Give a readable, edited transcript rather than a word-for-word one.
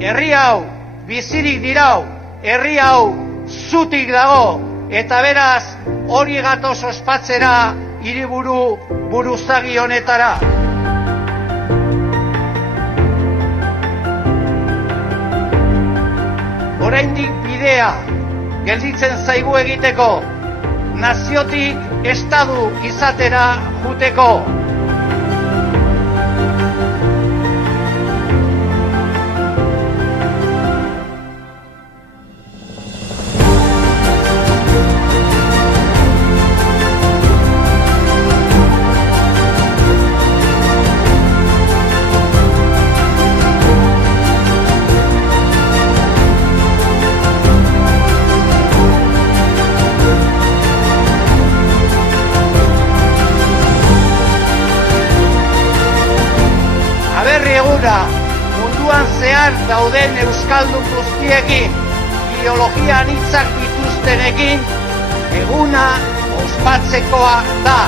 Herri hau bizirik dirau, herri hau zutik dago, eta beraz hori gatoz ospatzera hiriburu buruzagi honetara. Oraindik bidea gelditzen zaigu egiteko, naziotik estadu izatera juteko. Munduan zehar dauden euskaldun guztiekin, ideologia anitzak dituztenekin, eguna ospatzekoa da.